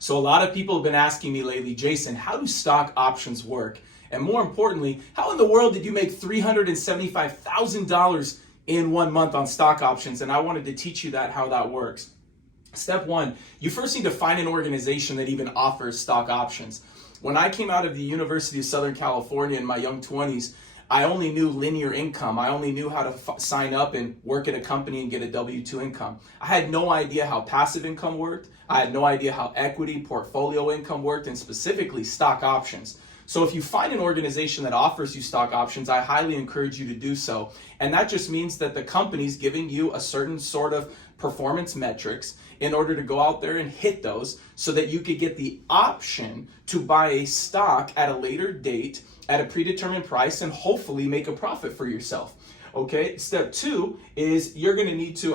So a lot of people have been asking me lately, Jason, how do stock options work? And more importantly, how in the world did you make $375,000 in 1 month on stock options? And I wanted to teach you how that works. Step one, you first need to find an organization that even offers stock options. When I came out of the University of Southern California in my young 20s, I only knew linear income. I only knew how to sign up and work at a company and get a W-2 income. I had no idea how passive income worked. I had no idea how equity, portfolio income worked, and specifically stock options. So if you find an organization that offers you stock options, I highly encourage you to do so. And that just means that the company's giving you a certain sort of performance metrics in order to go out there and hit those so that you could get the option to buy a stock at a later date at a predetermined price and hopefully make a profit for yourself. Okay, step two is you're going to need to,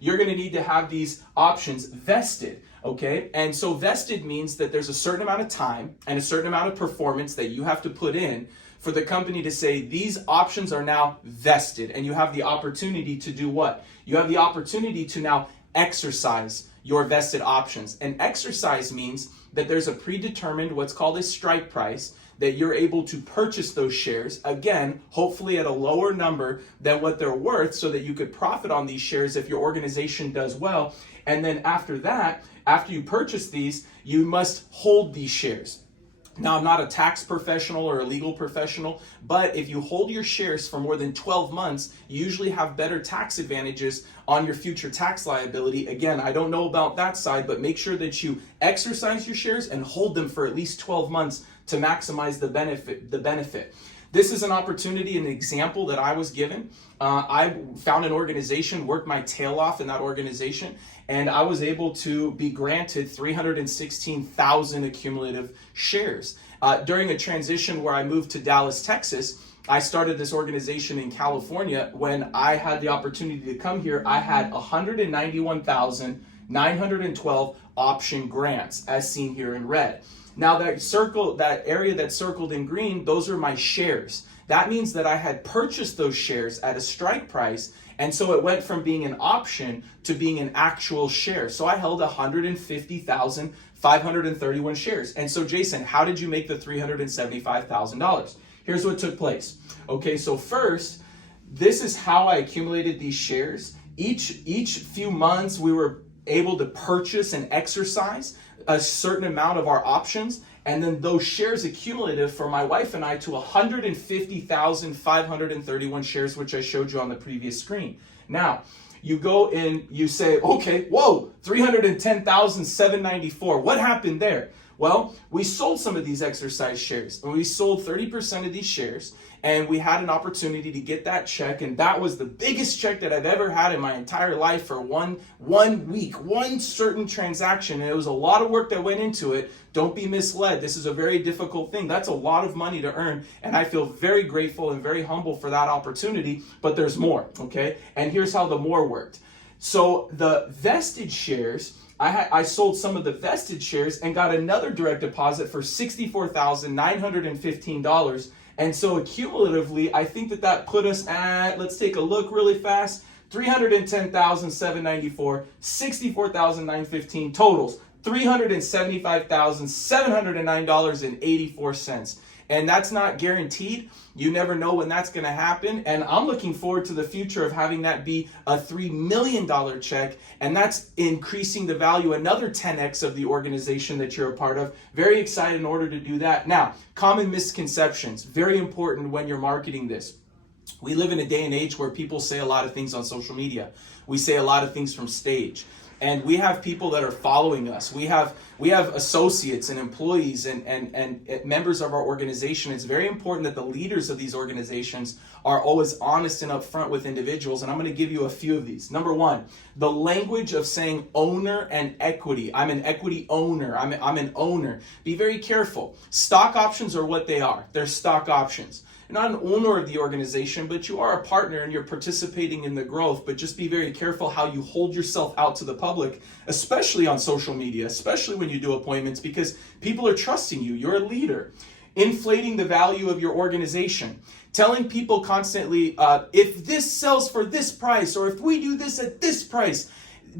you're going to need to have these options vested. Okay, and so vested means that there's a certain amount of time and a certain amount of performance that you have to put in for the company to say these options are now vested, and you have the opportunity to do what? You have the opportunity to now exercise your vested options. And exercise means that there's a predetermined, what's called a strike price, that you're able to purchase those shares, again, hopefully at a lower number than what they're worth so that you could profit on these shares if your organization does well. And then after that, after you purchase these, you must hold these shares. Now, I'm not a tax professional or a legal professional, but if you hold your shares for more than 12 months, you usually have better tax advantages on your future tax liability. Again, I don't know about that side, but make sure that you exercise your shares and hold them for at least 12 months to maximize the benefit. This is an opportunity, an example that I was given. I found an organization, worked my tail off in that organization, and I was able to be granted 316,000 accumulative shares. During a transition where I moved to Dallas, Texas, I started this organization in California. When I had the opportunity to come here, I had 191,912 option grants, as seen here in red. Now that area that's circled in green, those are my shares. That means that I had purchased those shares at a strike price, and so it went from being an option to being an actual share. So I held 150,531 shares. And so Jason, how did you make the $375,000? Here's what took place. Okay, so first, this is how I accumulated these shares. Each few months we were able to purchase and exercise a certain amount of our options, and then those shares accumulated for my wife and I to 150,531 shares, which I showed you on the previous screen. Now, you go and you say, okay, whoa, 310,794. What happened there? Well, we sold some of these exercise shares, and we sold 30% of these shares, and we had an opportunity to get that check, and that was the biggest check that I've ever had in my entire life for one week, one certain transaction, and it was a lot of work that went into it. Don't be misled. This is a very difficult thing. That's a lot of money to earn, and I feel very grateful and very humble for that opportunity, but there's more, okay? And here's how the more worked. So the vested shares, I sold some of the vested shares and got another direct deposit for $64,915. And so cumulatively, I think that put us at, let's take a look really fast, 310,794, 64,915 totals, $375,709.84. And that's not guaranteed. You never know when that's going to happen. And I'm looking forward to the future of having that be a $3 million check. And that's increasing the value another 10x of the organization that you're a part of. Very excited in order to do that. Now, common misconceptions. Very important when you're marketing this. We live in a day and age where people say a lot of things on social media. We say a lot of things from stage. And we have people that are following us. We have associates and employees and members of our organization. It's very important that the leaders of these organizations are always honest and upfront with individuals. And I'm going to give you a few of these. Number one, the language of saying owner and equity. I'm an equity owner. I'm an owner. Be very careful. Stock options are what they are. They're stock options. You're not an owner of the organization, but you are a partner and you're participating in the growth. But just be very careful how you hold yourself out to the public, especially on social media, especially when you do appointments, because people are trusting you. You're a leader. Inflating the value of your organization. Telling people constantly, if this sells for this price, or if we do this at this price.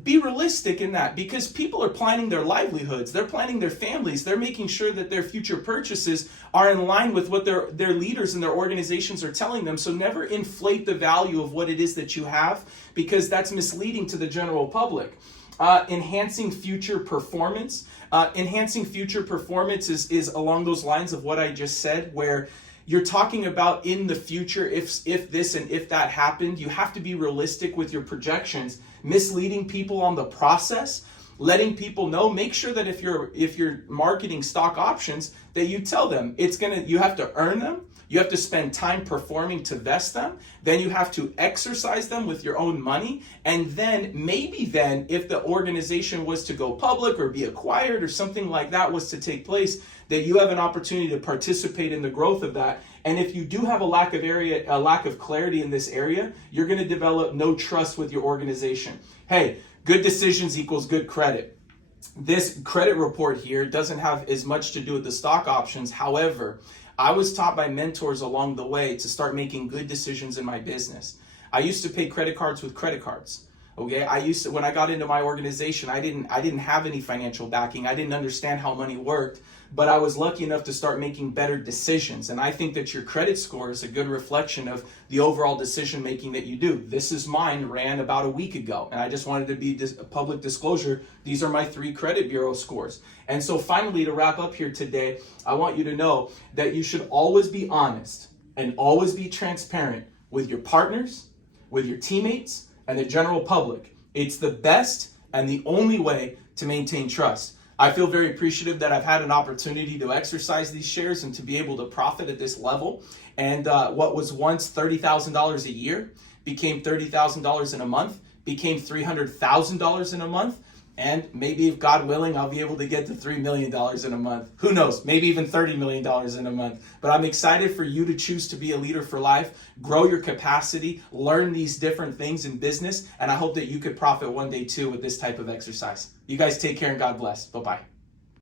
be realistic in that, because people are planning their livelihoods, they're planning their families, they're making sure that their future purchases are in line with what their leaders and their organizations are telling them. So never inflate the value of what it is that you have, because that's misleading to the general public. Enhancing future performance. Enhancing future performance is along those lines of what I just said, where you're talking about in the future, if this and if that happened. You have to be realistic with your projections. Misleading people on the process, letting people know. Make sure that if you're marketing stock options, that you tell them you have to earn them. You have to spend time performing to vest them. Then you have to exercise them with your own money. And then if the organization was to go public or be acquired or something like that was to take place, that you have an opportunity to participate in the growth of that. And if you do have a lack of clarity in this area, you're going to develop no trust with your organization. Hey, good decisions equals good credit. This credit report here doesn't have as much to do with the stock options. However, I was taught by mentors along the way to start making good decisions in my business. I used to pay credit cards with credit cards. Okay, when I got into my organization, I didn't have any financial backing. I didn't understand how money worked, but I was lucky enough to start making better decisions. And I think that your credit score is a good reflection of the overall decision making that you do. This is mine, ran about a week ago, and I just wanted to be public disclosure. These are my 3 credit bureau scores. And so finally, to wrap up here today, I want you to know that you should always be honest and always be transparent with your partners, with your teammates, and the general public. It's the best and the only way to maintain trust. I feel very appreciative that I've had an opportunity to exercise these shares and to be able to profit at this level. And what was once $30,000 a year became $30,000 in a month, became $300,000 in a month. And maybe, if God willing, I'll be able to get to $3 million in a month. Who knows? Maybe even $30 million in a month. But I'm excited for you to choose to be a leader for life, grow your capacity, learn these different things in business, and I hope that you could profit one day too with this type of exercise. You guys take care and God bless. Bye-bye.